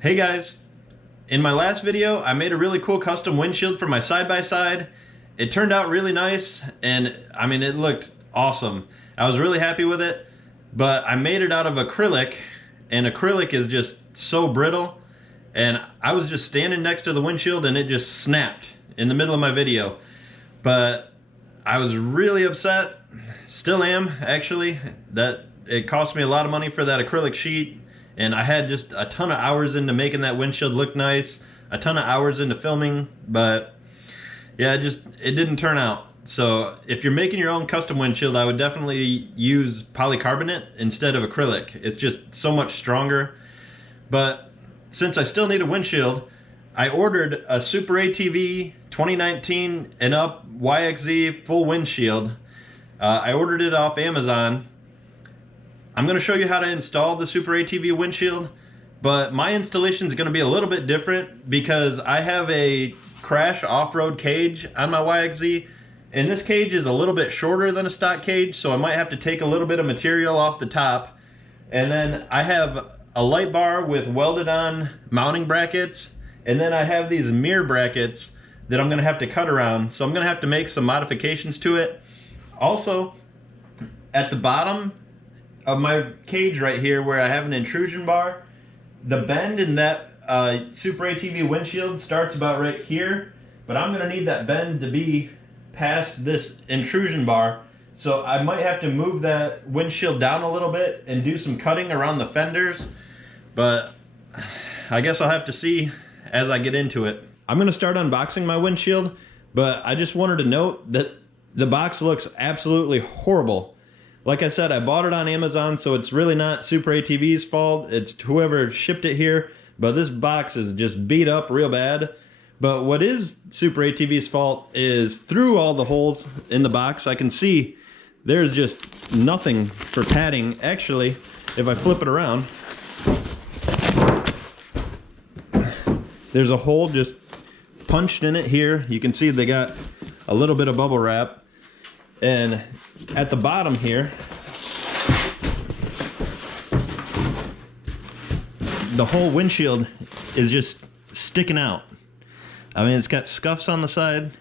Hey guys, in my last video I made a really cool custom windshield for my side-by-side. It turned out really nice and I mean it looked awesome. I was really happy with it, but I made it out of acrylic and acrylic is just so brittle, and I was just standing next to the windshield and it just snapped in the middle of my video. But I was really upset, still am actually, that it cost me a lot of money for that acrylic sheet. And I had just a ton of hours into making that windshield look nice, a ton of hours into filming, but yeah, it didn't turn out. So if you're making your own custom windshield, I would definitely use polycarbonate instead of acrylic. It's just so much stronger. But since I still need a windshield, I ordered a Superatv 2019 and up YXZ full windshield. I ordered it off Amazon. I'm going to show you how to install the Superatv windshield, but my installation is going to be a little bit different because I have a Krash off-road cage on my YXZ, and this cage is a little bit shorter than a stock cage, so I might have to take a little bit of material off the top. And then I have a light bar with welded on mounting brackets, and then I have these mirror brackets that I'm going to have to cut around, so I'm going to have to make some modifications to it. Also, at the bottom of my cage right here where I have an intrusion bar, the bend in that Superatv windshield starts about right here, but I'm gonna need that bend to be past this intrusion bar, so I might have to move that windshield down a little bit and do some cutting around the fenders, but I guess I'll have to see as I get into it. I'm gonna start unboxing my windshield, but I just wanted to note that the box looks absolutely horrible. Like I said, I bought it on Amazon, so it's really not Superatv's fault. It's whoever shipped it here, but this box is just beat up real bad. But what is Superatv's fault is through all the holes in the box, I can see there's just nothing for padding. Actually, if I flip it around, there's a hole just punched in it here. You can see they got a little bit of bubble wrap. And at the bottom here, the whole windshield is just sticking out. I mean, it's got scuffs on the side.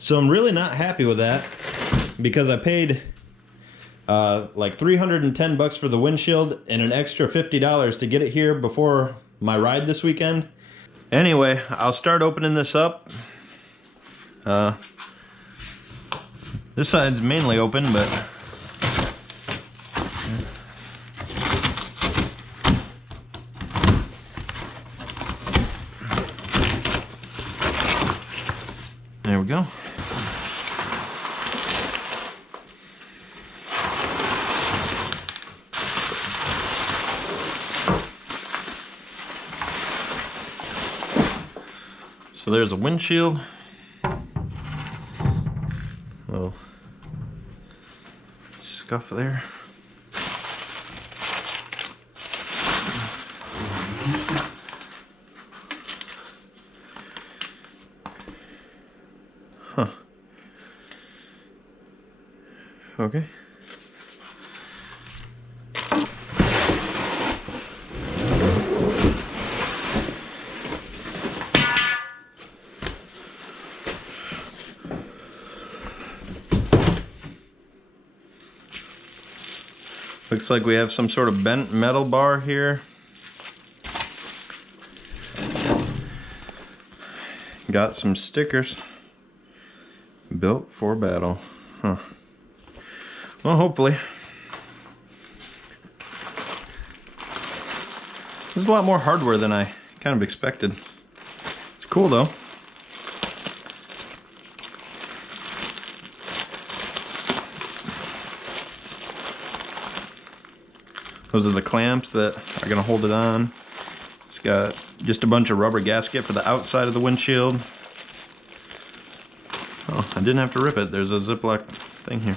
So I'm really not happy with that because I paid like $310 for the windshield and an extra $50 to get it here before my ride this weekend. Anyway, I'll start opening this up. This side's mainly open, but there we go. So there's a windshield. Little scuff there. Huh. Okay. Looks like we have some sort of bent metal bar here. Got some stickers. Built for battle. Huh. Well, hopefully. There's a lot more hardware than I kind of expected. It's cool though. Those are the clamps that are going to hold it on. It's got just a bunch of rubber gasket for the outside of the windshield. Oh, I didn't have to rip it. There's a Ziploc thing here.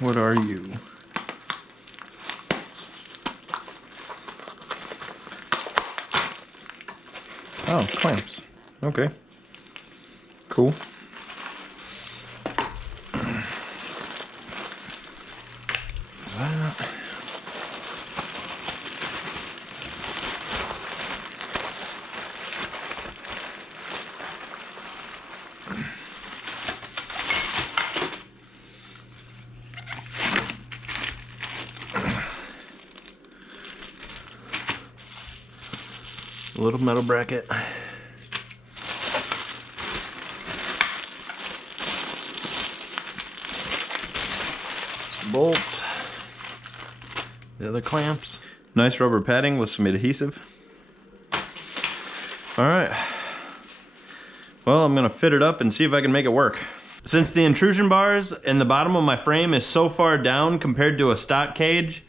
What are you? Oh, clamps. Okay. Cool. little metal bracket. Bolts. The other clamps. Nice rubber padding with some adhesive. Alright. Well, I'm gonna fit it up and see if I can make it work. Since the intrusion bars in the bottom of my frame is so far down compared to a stock cage,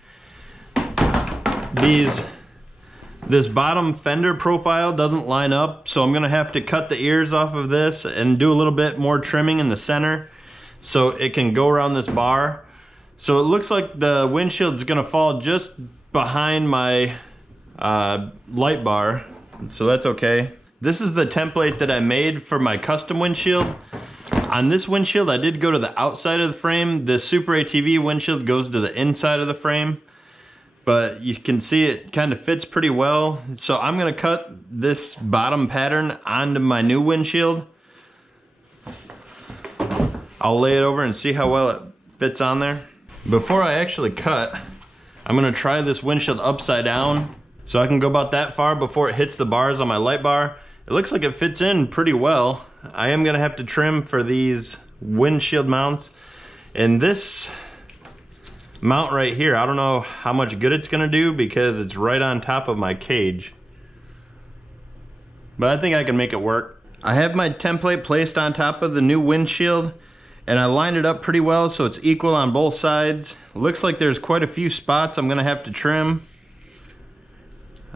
this bottom fender profile doesn't line up, so I'm gonna have to cut the ears off of this and do a little bit more trimming in the center so it can go around this bar. So it looks like the windshield's gonna fall just behind my light bar, so that's okay. This is the template that I made for my custom windshield. On this windshield, I did go to the outside of the frame. The Superatv windshield goes to the inside of the frame, but you can see it kind of fits pretty well. So I'm gonna cut this bottom pattern onto my new windshield. I'll lay it over and see how well it fits on there. Before I actually cut, I'm gonna try this windshield upside down so I can go about that far before it hits the bars on my light bar. It looks like it fits in pretty well. I am gonna have to trim for these windshield mounts. And this mount right here, I don't know how much good it's gonna do because it's right on top of my cage. But I think I can make it work. I have my template placed on top of the new windshield and I lined it up pretty well so it's equal on both sides. Looks like there's quite a few spots I'm gonna have to trim.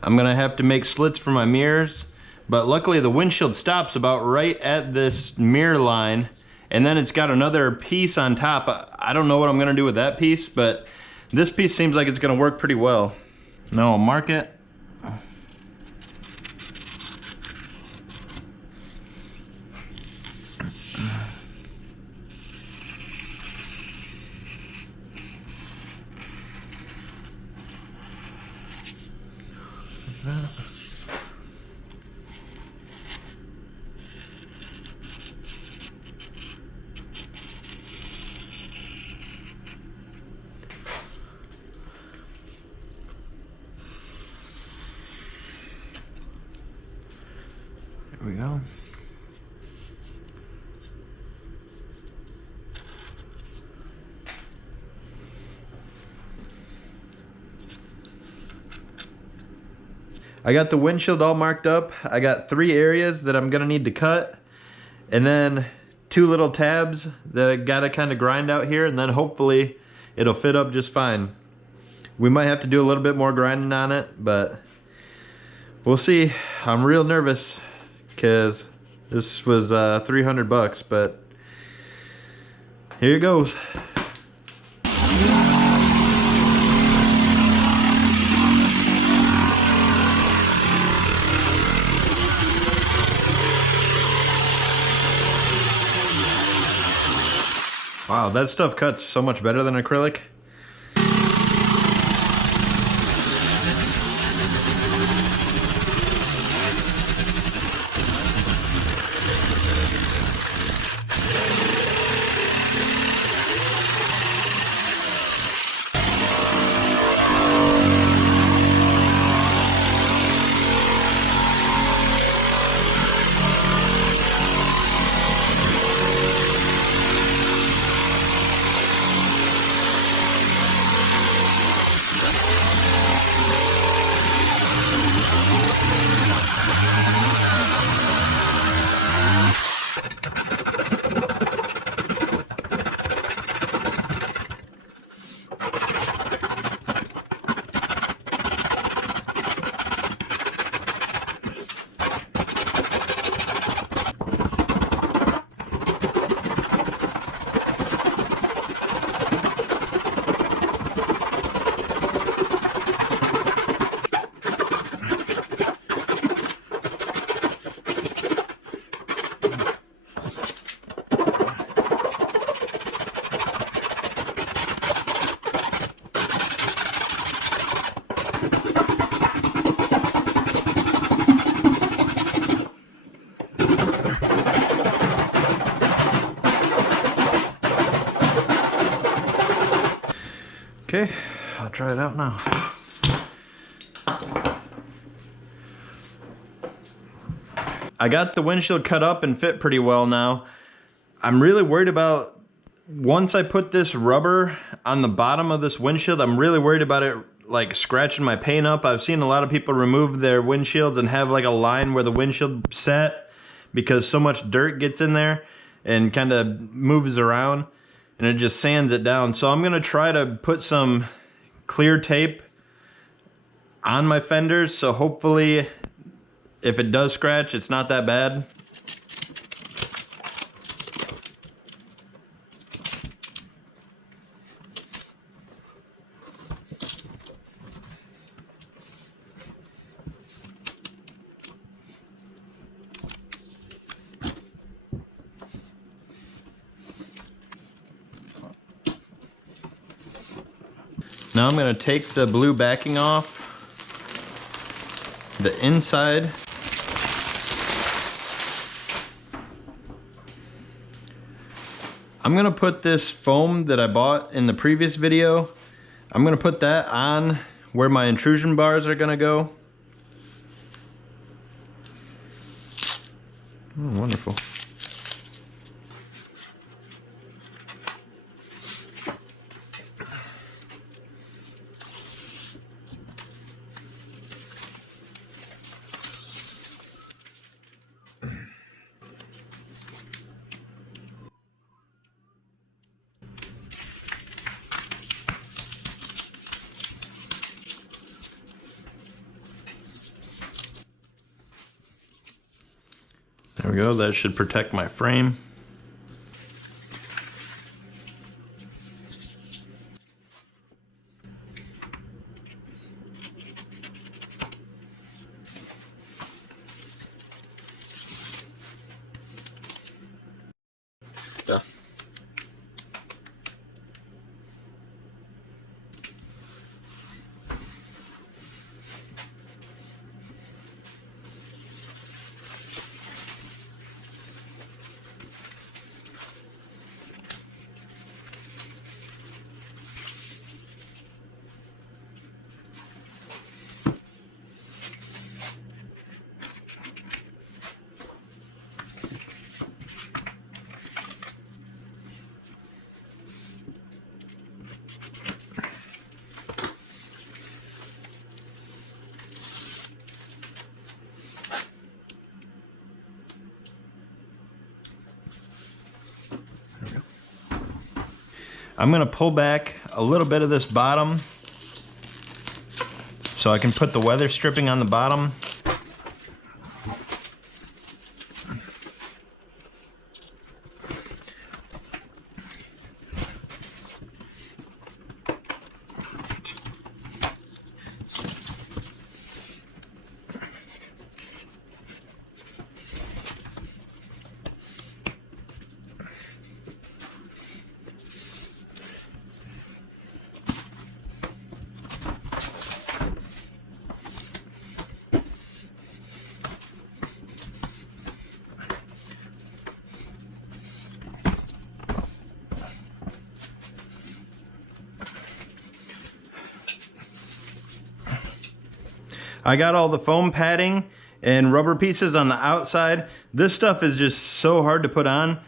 I'm gonna have to make slits for my mirrors. But luckily the windshield stops about right at this mirror line, and then it's got another piece on top. I don't know what I'm gonna do with that piece, but this piece seems like it's gonna work pretty well. Now I'll mark it. There we go. I got the windshield all marked up. I got 3 areas that I'm gonna need to cut, and then 2 little tabs that I gotta kind of grind out here, and then hopefully it'll fit up just fine. We might have to do a little bit more grinding on it, but we'll see. I'm real nervous because this was 300 bucks, but here it goes. Wow, that stuff cuts so much better than acrylic. Okay, I'll try it out now. I got the windshield cut up and fit pretty well now. I'm really worried about, once I put this rubber on the bottom of this windshield, I'm really worried about it like scratching my paint up. I've seen a lot of people remove their windshields and have like a line where the windshield set because so much dirt gets in there and kind of moves around and it just sands it down. So I'm gonna try to put some clear tape on my fenders, so hopefully if it does scratch, it's not that bad. Now I'm going to take the blue backing off the inside. I'm going to put this foam that I bought in the previous video, I'm going to put that on where my intrusion bars are going to go. Oh, wonderful. There we go, that should protect my frame. Yeah. I'm going to pull back a little bit of this bottom so I can put the weather stripping on the bottom. I got all the foam padding and rubber pieces on the outside. This stuff is just so hard to put on.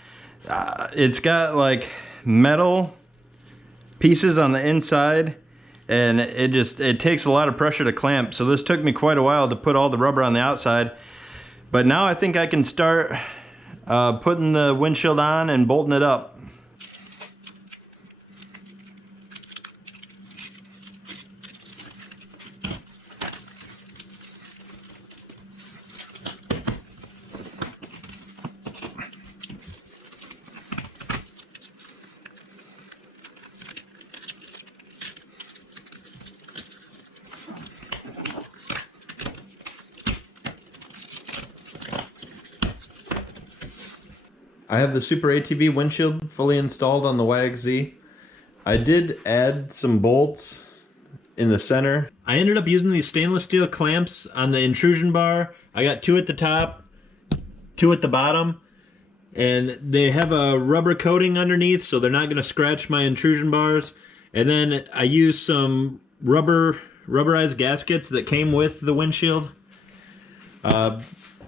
It's got like metal pieces on the inside and it takes a lot of pressure to clamp. So this took me quite a while to put all the rubber on the outside. But now I think I can start putting the windshield on and bolting it up. I have the Superatv windshield fully installed on the YXZ. I did add some bolts in the center. I ended up using these stainless steel clamps on the intrusion bar. I got 2 at the top, 2 at the bottom, and they have a rubber coating underneath so they're not going to scratch my intrusion bars. And then I used some rubberized gaskets that came with the windshield.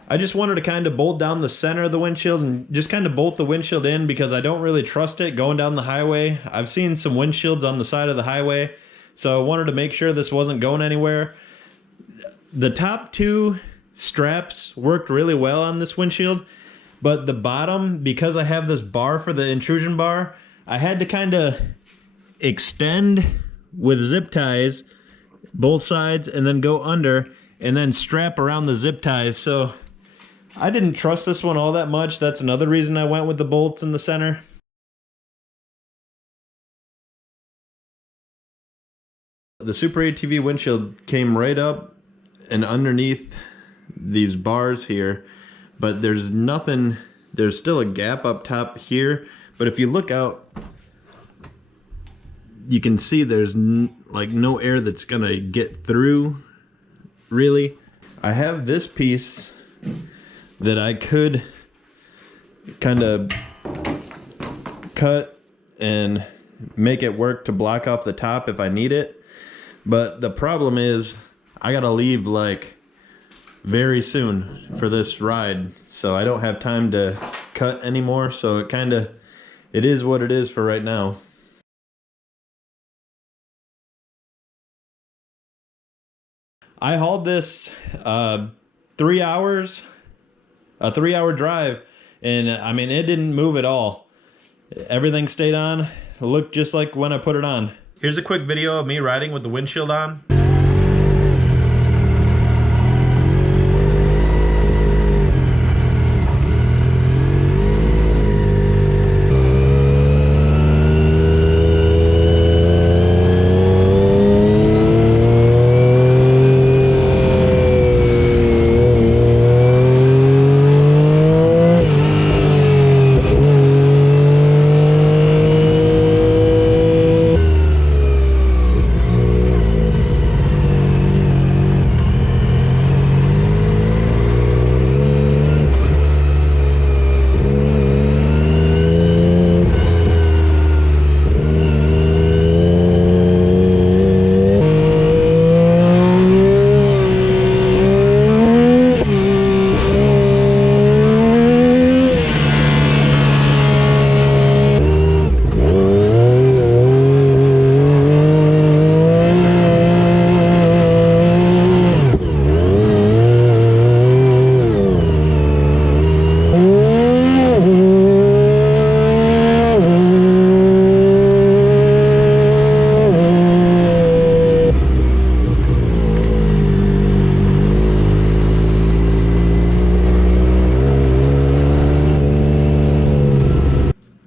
I just wanted to kind of bolt down the center of the windshield and just kind of bolt the windshield in because I don't really trust it going down the highway. I've seen some windshields on the side of the highway, so I wanted to make sure this wasn't going anywhere. The top two straps worked really well on this windshield, but the bottom, because I have this bar for the intrusion bar, I had to kind of extend with zip ties both sides and then go under and then strap around the zip ties. So I didn't trust this one all that much. That's another reason I went with the bolts in the center. The Superatv windshield came right up and underneath these bars here, but there's nothing, there's still a gap up top here, but if you look out, you can see there's like no air that's gonna get through, really. I have this piece that I could kind of cut and make it work to block off the top if I need it. But the problem is I gotta leave like very soon for this ride, so I don't have time to cut anymore. So it is what it is for right now. I hauled this 3 hours, a 3-hour drive, and I mean, it didn't move at all. Everything stayed on. It looked just like when I put it on. Here's a quick video of me riding with the windshield on.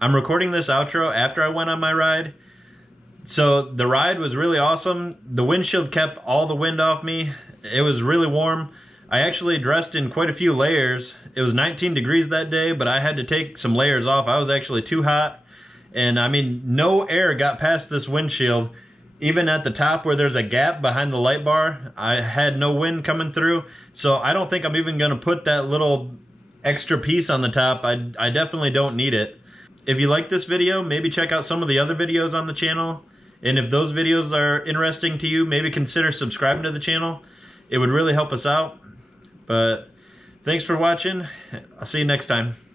I'm recording this outro after I went on my ride. So the ride was really awesome. The windshield kept all the wind off me. It was really warm. I actually dressed in quite a few layers. It was 19 degrees that day, but I had to take some layers off. I was actually too hot. And I mean, no air got past this windshield. Even at the top where there's a gap behind the light bar, I had no wind coming through. So I don't think I'm even gonna put that little extra piece on the top. I definitely don't need it. If you like this video, maybe check out some of the other videos on the channel. And if those videos are interesting to you, maybe consider subscribing to the channel. It would really help us out. But thanks for watching. I'll see you next time.